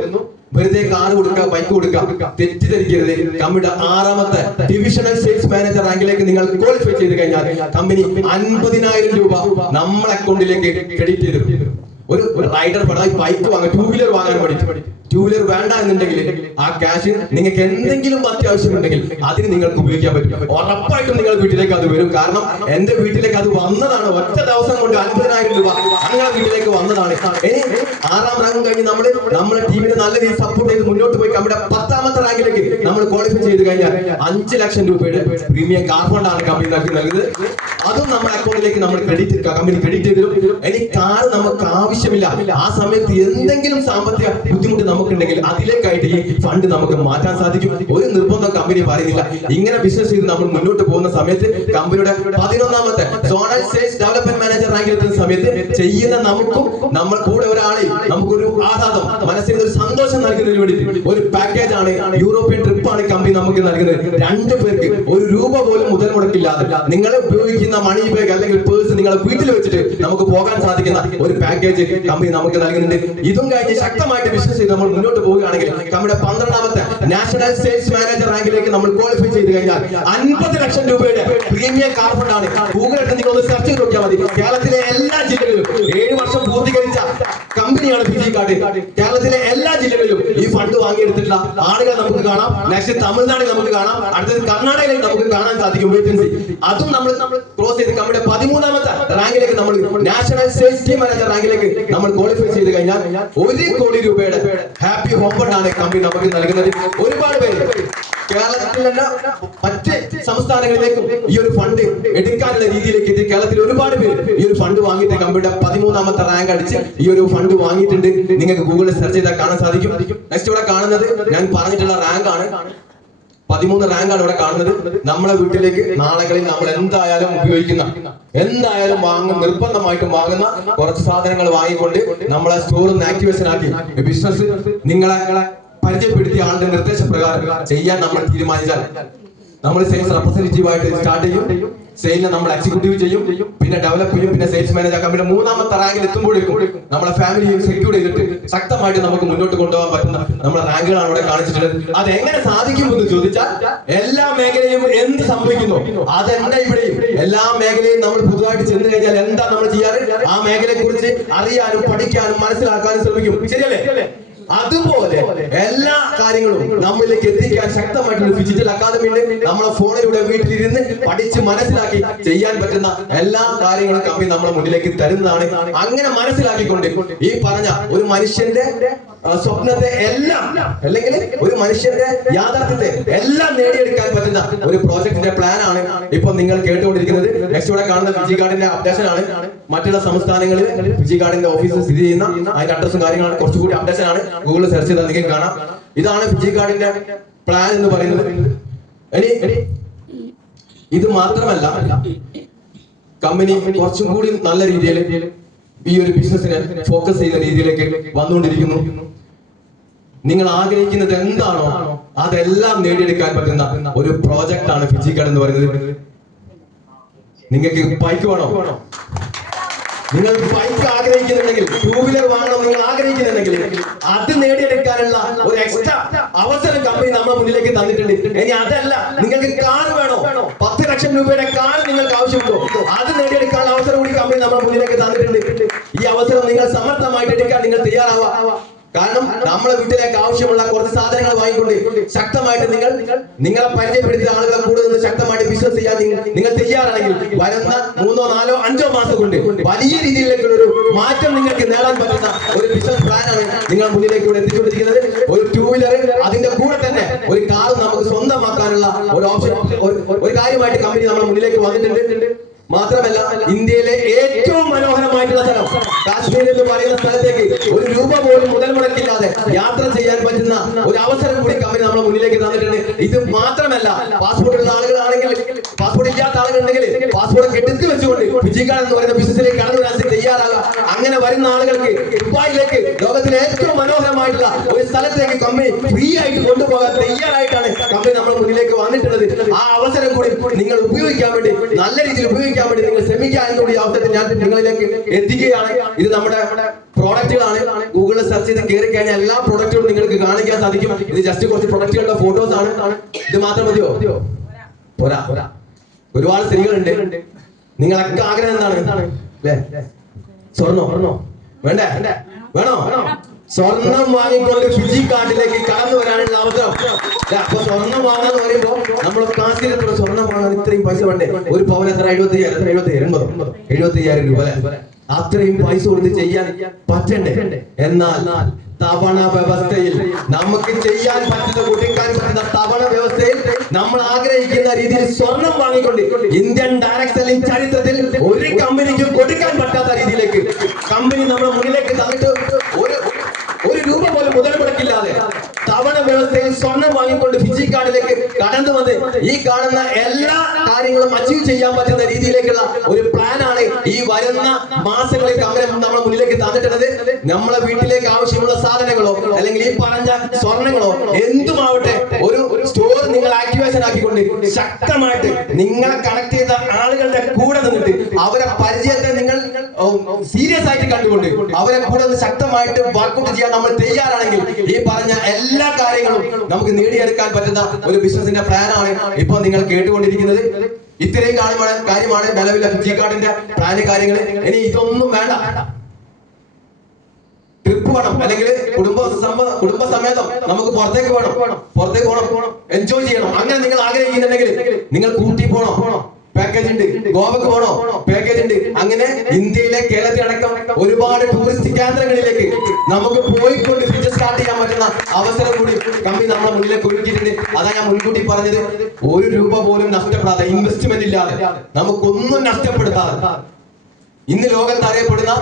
വെറുതെ കാർ കൊടുക്കുക, ബൈക്ക് കൊടുക്കുക, തെറ്റിദ്ധരിക്കരുത്. കമ്പനിയുടെ 6ാമത്തെ ഡിവിഷണൽ സെയിൽസ് മാനേജർ റാങ്കിലേക്ക് നിങ്ങൾ ക്വാളിഫൈ ചെയ്ത് കഴിഞ്ഞാൽ കമ്പനി 50,000 രൂപ നമ്മുടെ അക്കൗണ്ടിലേക്ക് ക്രെഡിറ്റ് ചെയ്തു. ഒരു റൈഡർ ബൈക്ക് വാങ്ങാൻ, 2 വീലർ വാങ്ങാൻ വേണ്ടി വീലർ വേണ്ട എന്നുണ്ടെങ്കിൽ ആ ക്യാഷ് നിങ്ങൾക്ക് എന്തെങ്കിലും അത്യാവശ്യമുണ്ടെങ്കിൽ അതിന് നിങ്ങൾക്ക് ഉപയോഗിക്കാൻ പറ്റും. ഉറപ്പായിട്ടും നിങ്ങൾ വീട്ടിലേക്ക് അത് വരും. കാരണം എന്റെ വീട്ടിലേക്ക് അത് വന്നതാണ്. ഒറ്റ ദിവസം കൊണ്ട് 50,000 രൂപ നിങ്ങളുടെ വീട്ടിലേക്ക് വന്നതാണ്. ഇനി 6ാം റാങ്ക് കഴിഞ്ഞ് നമ്മളെ ടീമിനെ നല്ല രീതിയിൽ സപ്പോർട്ട് ചെയ്ത് മുന്നോട്ട് പോയി നമ്മുടെ 10ാമത്തെ റാങ്കിലേക്ക് നമ്മൾ ക്വാളിഫൈ ചെയ്ത് കഴിഞ്ഞാൽ 5 ലക്ഷം രൂപയുടെ പ്രീമിയം കാർ ഫണ്ടാണ് കമ്പനി നൽകുന്നത്. അതും നമ്മുടെ അക്കൗണ്ടിലേക്ക് നമ്മൾ കമ്പനി ക്രെഡിറ്റ് ചെയ്തിരും. ഇനി കാർ നമുക്ക് ആവശ്യമില്ല, ആ സമയത്ത് എന്തെങ്കിലും സാമ്പത്തിക ബുദ്ധിമുട്ട് നമുക്കുണ്ടെങ്കിൽ അതിലേക്കായിട്ട് ഈ ഫണ്ട് നമുക്ക് മാറ്റാൻ സാധിക്കും. ഒരു നിർബന്ധം കമ്പനി പറയുന്നില്ല. ഇങ്ങനെ ബിസിനസ് ചെയ്ത് നമ്മൾ മുന്നോട്ട് പോകുന്ന സമയത്ത് കമ്പനിയുടെ 11ാമത്തെ സോണൽ സെയിൽസ് ഡെവലപ്മെന്റ് മാനേജർ റാങ്കിൽ എത്തുന്ന സമയത്ത് ചെയ്യുന്ന നമുക്കും നമ്മൾ കൂടെ ഒരാളെ നമുക്കൊരു ആഹ്ലാദം, മനസ്സിന് ഒരു സന്തോഷം നൽകുന്നതിന് വേണ്ടി ഒരു പാക്കേജ് ആണ്, യൂറോപ്യൻ ട്രിപ്പാണ് കമ്പനി നമുക്ക് നൽകുന്നത്. 2 പേർക്ക് 1 രൂപ പോലും മുതൽ മുടക്കില്ലാതെ നിങ്ങൾ ഉപയോഗിക്കുന്ന മണി ബാഗ് അല്ലെങ്കിൽ പേഴ്സ് നിങ്ങളെ വീട്ടിൽ വെച്ചിട്ട് നമുക്ക് പോകാൻ സാധിക്കുന്ന ഒരു പാക്കേജ് കമ്പനി നമുക്ക് നൽകുന്നുണ്ട്. ഇതും കഴിഞ്ഞ് ശക്തമായിട്ട് ബിസിനസ് ചെയ്ത് നമ്മൾ മുന്നോട്ട് പോവുകയാണെങ്കിൽ നമ്മുടെ 12ാമത്തെ നാഷണൽ സെയിൽസ് മാനേജർ റാങ്കിലേക്ക് നമ്മൾ ക്വാളിഫൈ ചെയ്ത് കഴിഞ്ഞാൽ 50 ലക്ഷം രൂപയുടെ പ്രീമിയം കാർ ഫണ്ടാണ്. ഗൂഗിൾ എടുത്ത് നിങ്ങൾ ഒന്ന് സെർച്ച് ചെയ്ത് നോക്കിയാൽ മതി. കേരളത്തിലെ എല്ലാ ജില്ലകളിലും 7 വർഷം പൂർത്തീകരിച്ച കമ്പനിയാണ് ഫിജി കാർഡ്. കേരളത്തിലെ എല്ലാ ജില്ലകളിലും ഈ ഫണ്ട് വാങ്ങിയെടുത്തിട്ടുള്ള ആളുകളെ നമുക്ക് കാണാം. നെക്സ്റ്റ് തമിഴ്നാട്ടിൽ നമുക്ക് കാണാം, അടുത്തത് കർണാടകയിൽ നമുക്ക് കാണാൻ സാധിക്കും വേക്കൻസി. അതും നമ്മൾ ക്രോസ് ചെയ്ത് നമ്മുടെ 13ാമത്തെ റാങ്കിലേക്ക് നമ്മൾ നാഷണൽ സെയിൽസ് ടീം മാനേജർ റാങ്കിലേക്ക് നമ്മൾ ക്വാളിഫൈ ചെയ്ത് കഴിഞ്ഞാൽ 1 കോടി രൂപയുടെ ഹാപ്പി ഹോം ഫണ്ടാണ് കമ്പനി നമുക്ക് നൽകുന്നത്. ഒരുപാട് പേര് കേരളത്തിലല്ല മറ്റ് സംസ്ഥാനങ്ങളിലേക്കും ഈ ഒരു ഫണ്ട് എടുക്കാനുള്ള രീതിയിലേക്ക് എത്തി. കേരളത്തിൽ ഒരുപാട് പേര് ഈ ഒരു ഫണ്ട് വാങ്ങിയിട്ട് കമ്പനിയുടെ 13ാമത്തെ റാങ്ക് അടിച്ച് ഈ ഒരു ഫണ്ട് വാങ്ങിയിട്ടുണ്ട്. നിങ്ങൾക്ക് ഗൂഗിളിൽ സെർച്ച് ചെയ്താൽ കാണാൻ സാധിക്കും. നെക്സ്റ്റ് ഇവിടെ കാണുന്നത് ഞാൻ പറഞ്ഞിട്ടുള്ള റാങ്ക് ആണ്. 13 റാങ്കാണ് ഇവിടെ കാണുന്നത്. നമ്മളെ വീട്ടിലേക്ക് നാളുകളിൽ നമ്മൾ എന്തായാലും ഉപയോഗിക്കുന്ന, എന്തായാലും നിർബന്ധമായിട്ടും വാങ്ങുന്ന കുറച്ച് സാധനങ്ങൾ വാങ്ങിക്കൊണ്ട് നമ്മളെ സ്റ്റോറിൽ നിന്ന് ആക്ടിവേഷൻ ആക്കി ബിസിനസ് നിങ്ങളെ പരിചയപ്പെടുത്തിയ ആളുടെ നിർദ്ദേശപ്രകാരം ചെയ്യാൻ നമ്മൾ തീരുമാനിച്ചാൽ നമ്മൾ സെയിൽസ് റെപ്രസെന്റേറ്റീവ് ആയിട്ട് സ്റ്റാർട്ട് ചെയ്യും. സെയിലിനെ നമ്മൾ എക്സിക്യൂട്ടീവ് ചെയ്യും, പിന്നെ ഡെവലപ്പ് ചെയ്യും, പിന്നെ സെയിൽസ് മാനേജർ കമ്പനിയുടെ 3ാമത്തെ റാങ്കിൽ എത്തുമ്പോഴേക്കും നമ്മളെ ഫാമിലിയും സെക്യൂർ ചെയ്തിട്ട് ശക്തമായിട്ട് നമുക്ക് മുന്നോട്ട് കൊണ്ടുപോകാൻ പറ്റുന്ന നമ്മുടെ റാങ്കുകളാണ് ഇവിടെ കാണിച്ചിട്ടുള്ളത്. അത് എങ്ങനെ സാധിക്കും എന്ന് ചോദിച്ചാൽ എല്ലാ മേഖലയും എന്ത് സംഭവിക്കുന്നു അതെന്നെ ഇവിടെയും എല്ലാ മേഖലയും നമ്മൾ പുതുതായിട്ട് ചെന്ന് കഴിഞ്ഞാൽ എന്താ നമ്മൾ ചെയ്യാറ്, ആ മേഖലയെ കുറിച്ച് അറിയാനും പഠിക്കാനും മനസ്സിലാക്കാനും ശ്രമിക്കും. ശരിയല്ലേ? അതുപോലെ എല്ലാ കാര്യങ്ങളും നമ്മളിലേക്ക് എത്തിക്കാൻ ശക്തമായിട്ടുള്ള ഡിജിറ്റൽ അക്കാദമി ഉണ്ട്. നമ്മളെ ഫോണിലൂടെ വീട്ടിലിരുന്ന് പഠിച്ച് മനസ്സിലാക്കി ചെയ്യാൻ പറ്റുന്ന എല്ലാ കാര്യങ്ങളും കമ്പനി നമ്മളെ മുന്നിലേക്ക് തരുന്നതാണ്. അങ്ങനെ മനസ്സിലാക്കിക്കൊണ്ട് ഈ പറഞ്ഞ ഒരു മനുഷ്യന്റെ സ്വപ്നത്തെ എല്ലാം അല്ലെങ്കിൽ ഒരു മനുഷ്യന്റെ യാഥാർത്ഥ്യത്തെ എല്ലാം നേടിയെടുക്കാൻ പറ്റുന്ന ഒരു പ്രോജക്ടിന്റെ പ്ലാൻ ആണ് ഇപ്പൊ നിങ്ങൾ കേട്ടുകൊണ്ടിരിക്കുന്നത്. നെക്സ്റ്റ് ഇവിടെ കാണുന്ന ഫിജി കാർഡിന്റെ അപ്ഡേഷൻ ആണ്. മറ്റുള്ള സംസ്ഥാനങ്ങളിൽ ഫിജി കാർഡിന്റെ ഓഫീസ് സ്ഥിതി ചെയ്യുന്ന അതിന്റെ അഡ്രസ്സും കാര്യങ്ങളാണ്. കുറച്ചുകൂടി അപ്ഡേഷൻ ആണ്. ഗൂഗിളിൽ സെർച്ച് ചെയ്താൽ നിങ്ങൾക്ക് കാണാം. ഇതാണ് ഫിജി കാർഡിന്റെ പ്ലാൻ എന്ന് പറയുന്നത്. ഇനി ഇത് മാത്രമല്ല, കമ്പനി കുറച്ചും കൂടി നല്ല രീതിയിൽ ഈ ഒരു ബിസിനസിനെ ഫോക്കസ് ചെയ്യുന്ന രീതിയിലേക്ക് വന്നുകൊണ്ടിരിക്കുന്നു. നിങ്ങൾ ആഗ്രഹിക്കുന്നത് എന്താണോ അതെല്ലാം നേടിയെടുക്കാൻ പറ്റുന്ന ഒരു പ്രോജക്റ്റ് ആണ് ഫിജി കാർഡ് എന്ന് പറയുന്നത്. നിങ്ങൾക്ക് ബൈക്ക് വേണോ? നിങ്ങൾ ബൈക്ക് ആഗ്രഹിക്കുന്നുണ്ടെങ്കിൽ, 2 വീലർ വാങ്ങണം നിങ്ങൾ ആഗ്രഹിക്കുന്നുണ്ടെങ്കിൽ അത് നേടിയെടുക്കാനുള്ള ഒരു എക്സ്ട്രാ അവസരം കമ്പനി നമ്മുടെ മുന്നിലേക്ക് തന്നിട്ടുണ്ട്. ഇനി അതല്ല, നിങ്ങൾക്ക് കാർ വേണോ, 10 ലക്ഷം രൂപയുടെ കാർ നിങ്ങൾക്ക് ആവശ്യമുണ്ടോ, അത് നേടിയെടുക്കാനുള്ള അവസരം കൂടി കമ്പനി നമ്മുടെ മുന്നിലേക്ക് തന്നിട്ടുണ്ട്. ഈ അവസരം നിങ്ങൾ സമർത്ഥമായിട്ട് എടുക്കാൻ നിങ്ങൾ തയ്യാറാവുക. കാരണം നമ്മളെ വീട്ടിലേക്ക് ആവശ്യമുള്ള കുറച്ച് സാധനങ്ങൾ വാങ്ങിക്കൊണ്ട് ശക്തമായിട്ട് നിങ്ങളെ പരിചയപ്പെടുത്തിയ ആളുകളെ കൂടെ നിന്ന് ശക്തമായിട്ട് ബിസിനസ് ചെയ്യാൻ നിങ്ങൾ തയ്യാറാണെങ്കിൽ വരുന്ന 3, 4, 5 മാസം കൊണ്ട് വലിയ രീതിയിലേക്കുള്ള ഒരു മാറ്റം നിങ്ങൾക്ക് നേടാൻ പറ്റുന്ന ഒരു ബിസിനസ് പ്ലാനാണ് നിങ്ങൾ മുന്നിലേക്ക് ഇവിടെ എത്തിക്കൊണ്ടിരിക്കുന്നത്. ഒരു 2 വീലർ അതിന്റെ കൂടെ തന്നെ ഒരു കാർ നമുക്ക് സ്വന്തമാക്കാനുള്ള ഒരു ഓപ്ഷൻ, ഒരു കാര്യമായിട്ട് കമ്പനി നമ്മുടെ മുന്നിലേക്ക് വന്നിട്ടുണ്ട്. മാത്രമല്ല, ഇന്ത്യയിലെ ഏറ്റവും മനോഹരമായിട്ടുള്ള സ്ഥലം കാശ്മീർ എന്ന് പറയുന്ന സ്ഥലത്തേക്ക് 1 രൂപ പോലും മുതൽ മുടക്കില്ലാതെ യാത്ര ചെയ്യാൻ പറ്റുന്ന ഒരു അവസരം കൂടി കമ്പനി നമ്മുടെ മുന്നിലേക്ക് തന്നിട്ടുണ്ട്. ഇത് മാത്രമല്ല, പാസ്പോർട്ട് ഉള്ള ആളുകളാണെങ്കിൽ, പാസ്പോർട്ട് ഇല്ലാത്ത ആളുകളുണ്ടെങ്കിൽ പാസ്പോർട്ട് കെട്ടിച്ച് വെച്ചുകൊണ്ട് ഫിജി കാർഡ് എന്ന് പറയുന്ന ബിസിനസ്സിലേക്ക് കടന്നു വരാൻ തയ്യാറാകുക. അങ്ങനെ വരുന്ന ആളുകൾക്ക് ദുബായിലേക്ക്, ലോകത്തിലെ ഏറ്റവും മനോഹരമായിട്ടുള്ള ഒരു സ്ഥലത്തേക്ക് കമ്പനി ഫ്രീ ആയിട്ട് കൊണ്ടുപോകാൻ തയ്യാറായിട്ടാണ് കമ്പനി നമ്മുടെ മുന്നിലേക്ക് വന്നിട്ടുള്ളത്. ആ അവസരം കൂടി നിങ്ങൾ ഉപയോഗിക്കാൻ വേണ്ടി, നല്ല രീതിയിൽ ഉപയോഗിക്കാൻ വേണ്ടി നിങ്ങൾ ശ്രമിക്കുക എന്നുകൂടി അവസരത്തിൽ ഞാൻ നിങ്ങളിലേക്ക് എത്തിക്കുകയാണ്. ഇത് നമ്മുടെ പ്രോഡക്റ്റുകളാണ്. ഗൂഗിളിൽ സെർച്ച് ചെയ്ത് കയറി കഴിഞ്ഞാൽ എല്ലാ പ്രോഡക്റ്റുകളും നിങ്ങൾക്ക് കാണിക്കാൻ സാധിക്കും. ഇത് ജസ്റ്റ് കുറച്ച് പ്രോഡക്റ്റുകളുടെ ഫോട്ടോസ് ആണ്. ഇത് മാത്രം മതിയോ? പോരാ. ഒരുപാട് സ്ത്രീകളുണ്ട്. നിങ്ങളൊക്കെ ആഗ്രഹം എന്താണ് അല്ലേ? സ്വർണ്ണോ? വേണ്ടേ? വേണോ? സ്വർണം വാങ്ങിക്കൊണ്ട് ഫിജി കാർഡിലേക്ക് കടന്നു വരാനുള്ള അവസരം. അപ്പൊ സ്വർണം വാങ്ങാന്ന് പറയുമ്പോ നമ്മൾ കാശിലുള്ള സ്വർണം വാങ്ങാൻ ഇത്രയും പൈസ വേണ്ടേ? ഒരു പവൻ എത്ര? 75,000 രൂപ. അത്രയും പൈസ കൊടുത്ത് ചെയ്യാൻ പറ്റണ്ടേ? എന്നാൽ തവണ വ്യവസ്ഥയിൽ നമുക്ക് ചെയ്യാൻ പറ്റുന്ന, കൊടുക്കാൻ പറ്റുന്ന തവണ വ്യവസ്ഥയിൽ നമ്മൾ ആഗ്രഹിക്കുന്ന രീതിയിൽ സ്വർണം വാങ്ങിക്കൊണ്ട് ഇന്ത്യൻ ഡയറക്ട് സെല്ലിംഗ് ചരിത്രത്തിൽ ഒരു കമ്പനിക്ക് കൊടുക്കാൻ പറ്റാത്ത രീതിയിലേക്ക് കമ്പനി നമ്മുടെ മുന്നിലേക്ക് തന്നിട്ട് ഒരു രൂപ പോലും മുതൽ മുടക്കില്ലാതെ തവണ വ്യവസ്ഥയിൽ സ്വർണം വാങ്ങിക്കൊണ്ട് ഫിജി കാർഡിലേക്ക് കടന്നു വന്ന് ഈ കാണുന്ന എല്ലാ കാര്യങ്ങളും അച്ചീവ് ചെയ്യാൻ പറ്റുന്ന രീതിയിലേക്കുള്ള ഒരു പ്ലാനാണ് ഈ വരുന്ന മാസങ്ങളിൽ കമ്പനി നമ്മുടെ മുന്നിലേക്ക് തന്നിട്ടുള്ളത്. നമ്മളെ വീട്ടിലേക്ക് ആവശ്യമുള്ള സാധനങ്ങളോ അല്ലെങ്കിൽ ഈ പറഞ്ഞ സ്വർണങ്ങളോ എന്തുമാവട്ടെ, ഒരു സ്റ്റോർ നിങ്ങൾ ആക്ടിവേഷൻ ആക്കിക്കൊണ്ട് ശക്തമായിട്ട് നിങ്ങളെ കണക്ട് ചെയ്ത ആളുകളുടെ കൂടെ നിന്നിട്ട് അവരെ പരിചയത്തെ നിങ്ങൾ സീരിയസ് ആയിട്ട് കണ്ടുകൊണ്ട് അവരെ കൂടെ നിന്ന് ശക്തമായിട്ട് വർക്കൗട്ട് ചെയ്യാൻ നമ്മൾ തയ്യാറാണെങ്കിൽ ഈ പറഞ്ഞ എല്ലാ കാര്യങ്ങളും നമുക്ക് നേടിയെടുക്കാൻ പറ്റുന്ന ഒരു ബിസിനസിന്റെ പ്ലാനാണ് ഇപ്പൊ നിങ്ങൾ കേട്ടുകൊണ്ടിരിക്കുന്നത്. ഇത്രയും കാര്യമാണ് നിലവിലെ ഫിജി കാർഡിന്റെ പ്ലാന് കാര്യങ്ങൾ. ഇനി ഇതൊന്നും വേണ്ട, ട്രിപ്പ് വേണം, അല്ലെങ്കിൽ കുടുംബസമേതം നമുക്ക് പുറത്തേക്ക് പോകണം, എൻജോയ് ചെയ്യണം. അങ്ങനെ നിങ്ങൾ ആഗ്രഹിക്കുന്നുണ്ടെങ്കിൽ നിങ്ങൾ കൂട്ടി പോകണം, പാക്കേജ് ഉണ്ട്. ഗോവക്ക് പോകണോ? പാക്കേജ് ഉണ്ട്. അങ്ങനെ ഇന്ത്യയിലെ, കേരളത്തിലടക്കം ഒരുപാട് ടൂറിസ്റ്റ് കേന്ദ്രങ്ങളിലേക്ക് നമുക്ക് പോയിക്കൊണ്ട് ബിസിനസ് സ്റ്റാർട്ട് ചെയ്യാൻ പറ്റുന്ന അവസരം കൂടി കമ്പനി നമ്മളെ മുന്നിലേക്ക് ഒരുക്കിയിട്ടുണ്ട്. അതാ ഞാൻ മുൻകൂട്ടി പറഞ്ഞത്, ഒരു രൂപ പോലും നഷ്ടപ്പെടാതെ, ഇൻവെസ്റ്റ്മെന്റ് ഇല്ലാതെ, നമുക്കൊന്നും നഷ്ടപ്പെടുത്താതെ ഇന്ന് ലോകത്ത് അറിയപ്പെടുന്ന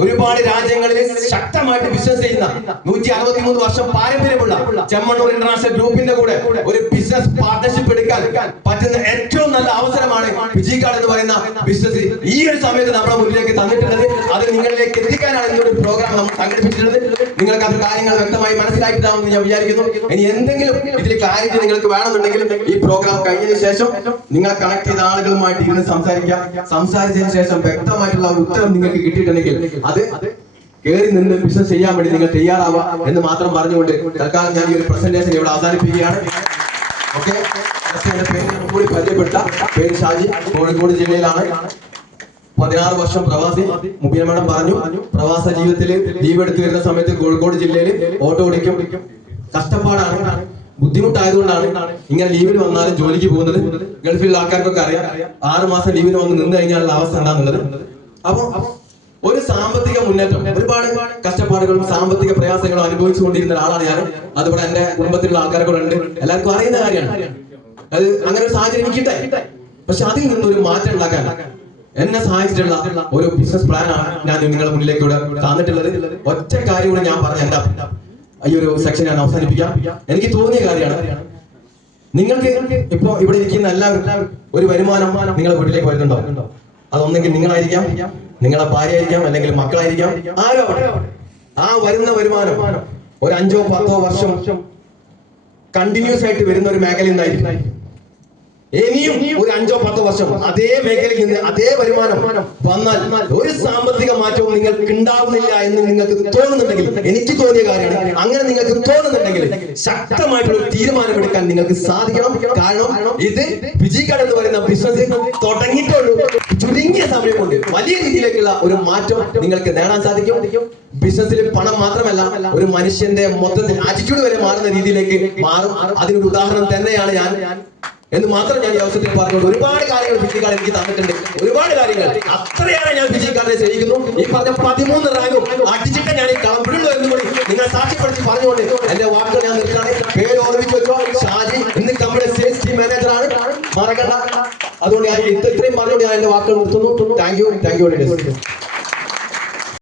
ഒരുപാട് രാജ്യങ്ങളിൽ ശക്തമായിട്ട് ബിസിനസ് ചെയ്യുന്ന 163 വർഷം പാരമ്പര്യമുള്ള ചെമ്മണ്ണൂർ ഇന്റർനാഷണൽ ഗ്രൂപ്പിന്റെ കൂടെ ഒരു ബിസിനസ് പാർട്ണർഷിപ്പ് എടുക്കാൻ പറ്റുന്ന ഏറ്റവും നല്ല അവസരമാണ് ഫിജി കാർഡ് എന്ന് പറയുന്ന ബിസിനസ് ഈ ഒരു സമയത്ത് നമ്മുടെ മുന്നിലേക്ക് തന്നിട്ടുള്ളത്. അത് നിങ്ങളിലേക്ക് എത്തിക്കാനാണ് ഇന്നൊരു പ്രോഗ്രാം നമ്മൾ സംഘടിപ്പിച്ചിട്ടുള്ളത്. നിങ്ങൾക്ക് അത് കാര്യങ്ങൾ വ്യക്തമായി മനസ്സിലാക്കിയിട്ടാണെന്ന് ഞാൻ വിചാരിക്കുന്നു. ഇനി എന്തെങ്കിലും ഇതിൽ ക്ലാരിറ്റി നിങ്ങൾക്ക് വേണമെന്നുണ്ടെങ്കിൽ ഈ പ്രോഗ്രാം കഴിഞ്ഞതിന് ശേഷം നിങ്ങളെ കണക്ട് ചെയ്ത ആളുകളുമായിട്ട് ഇരുന്ന് സംസാരിച്ചതിന് ശേഷം വ്യക്തമായിട്ടുള്ള ഒരു ഉത്തരം നിങ്ങൾക്ക് കിട്ടിയിട്ടുണ്ടെങ്കിൽ അത് കയറി നിന്ന് ബിസിനസ് ചെയ്യാൻ വേണ്ടി നിങ്ങൾ തയ്യാറാവുക എന്ന് മാത്രം പറഞ്ഞുകൊണ്ട് തൽക്കാലം ഞാൻ ഈ ഒരു പ്രസന്റേഷൻ ഇവിടെ അവസാനിപ്പിക്കുകയാണ്. ഓക്കെ, എന്റെ പേര് കൂടി പരിചയപ്പെട്ട പേര് ഷാജി, കോഴിക്കോട് ജില്ലയിലാണ്. 16 വർഷം പ്രവാസി. മുബീന മേഡം പറഞ്ഞു, പ്രവാസ ജീവിതത്തിൽ ലീവ് എടുത്തു വരുന്ന സമയത്ത് കോഴിക്കോട് ജില്ലയിൽ ഓട്ടോ ഓടിക്കും. കഷ്ടപ്പാടാണ്, ബുദ്ധിമുട്ടായതുകൊണ്ടാണ് ഇങ്ങനെ ലീവിന് വന്നാലും ജോലിക്ക് പോകുന്നത്. ഗൾഫിലുള്ള ആൾക്കാർക്കൊക്കെ അറിയാം 6 മാസം ലീവിന് വന്ന് നിന്ന് കഴിഞ്ഞാലുള്ള അവസ്ഥ എന്താണെന്നുള്ളത്. അപ്പൊ ഒരു സാമ്പത്തിക മുന്നേറ്റം, ഒരുപാട് കഷ്ടപ്പാടുകളും സാമ്പത്തിക പ്രയാസങ്ങളും അനുഭവിച്ചുകൊണ്ടിരുന്ന ഒരാളാണ് ഞാൻ. അതുപോലെ എന്റെ കുടുംബത്തിലുള്ള ആൾക്കാരൊക്കെ ഉണ്ട്, എല്ലാവർക്കും അറിയുന്ന കാര്യമാണ്. അത് അങ്ങനെ ഒരു സാഹചര്യം എനിക്കിട്ടെ. പക്ഷെ അതിൽ നിന്നൊരു മാറ്റം ഉണ്ടാക്കാൻ എന്നെ സഹായിച്ചിട്ടുള്ള ഒരു ബിസിനസ് പ്ലാനാണ് ഞാൻ നിങ്ങളുടെ മുന്നിലേക്ക് ഇവിടെ തന്നിട്ടുള്ളത്. ഒറ്റ കാര്യം കൂടെ ഞാൻ പറഞ്ഞ എന്റെ ഈ ഒരു സെക്ഷൻ ഞാൻ അവസാനിപ്പിക്കാം. എനിക്ക് തോന്നിയ കാര്യമാണ്, നിങ്ങൾക്ക് ഇപ്പൊ ഇവിടെ ഇരിക്കുന്ന എല്ലാവരും ഒരു വരുമാനം നിങ്ങളുടെ വീട്ടിലേക്ക് വരുന്നുണ്ടോ? അതൊന്നെങ്കിൽ നിങ്ങളായിരിക്കാം, നിങ്ങളെ ഭാര്യ ആയിരിക്കാം, അല്ലെങ്കിൽ മക്കളായിരിക്കാം, ആരോ. ആ വരുന്ന വരുമാനം ഒരു 5-10 വർഷം കണ്ടിന്യൂസ് ആയിട്ട് വരുന്ന ഒരു മേഖലയിൽ നിന്നായിരിക്കും. ഇനിയും ഒരു 5-10 വർഷം അതേ മേഖലയിൽ നിന്ന് അതേ വരുമാനം വന്നാൽ ഒരു സാമ്പത്തിക മാറ്റവും നിങ്ങൾക്ക് ഉണ്ടാവുന്നില്ല എന്ന് നിങ്ങൾക്ക് തോന്നുന്നുണ്ടെങ്കിൽ, എനിക്ക് തോന്നിയ കാര്യമാണ്, അങ്ങനെ നിങ്ങൾക്ക് തോന്നുന്നുണ്ടെങ്കിൽ ശക്തമായിട്ടുള്ള തീരുമാനമെടുക്കാൻ നിങ്ങൾക്ക് സാധിക്കണം. കാരണം ഇത് ഫിജി കാർഡ് എന്ന് പറയുന്ന ബിസിനസ് തുടങ്ങിയിട്ടുള്ളൂ. ചുരുങ്ങിയ സമയം കൊണ്ട് വലിയ രീതിയിലേക്കുള്ള ഒരു മാറ്റം നിങ്ങൾക്ക് നേടാൻ സാധിക്കും. ബിസിനസ്സിൽ പണം മാത്രമല്ല, ഒരു മനുഷ്യന്റെ മൊത്തത്തിൽ ആറ്റിറ്റ്യൂഡ് വരെ മാറുന്ന രീതിയിലേക്ക് മാറും. അതിനൊരു ഉദാഹരണം തന്നെയാണ് ഞാൻ എന്ന് മാത്രം ഞാൻ ഈ അവസരത്തിൽ പറഞ്ഞുകൊണ്ട് ഒരുപാട് കാര്യങ്ങൾ ഫിജി കാർഡ് എനിക്ക് തന്നിട്ടുണ്ട്. ഒരുപാട് കാര്യങ്ങൾ, അത്രയേറെ ഞാൻ ഫിജി കാർഡിനെ സ്നേഹിക്കുന്നു. ഈ പറഞ്ഞ 13 റാങ്കും അടിച്ചിട്ട് ഞാൻ ഈ കളമ്പിടുള്ളൂ എന്നുകൂടി നിങ്ങൾ സാക്ഷ്യപ്പെടുത്തി പറഞ്ഞുകൊണ്ട് എന്റെ വാക്കുകൾ ഞാൻ നിർത്തുകയാണ്. പേര് ഓർമ്മിച്ച് വെച്ചോ, ഷാജി. ഇന്ന് നമ്മുടെ സെയിൽസ് ടീം മാനേജറാണ്, മറക്കണ്ട. അതുകൊണ്ട് ഞാൻ ഇത്രയും പറഞ്ഞുകൊണ്ട് ഞാൻ എന്റെ വാക്കുകൾ നിർത്തുന്നു. Thank you.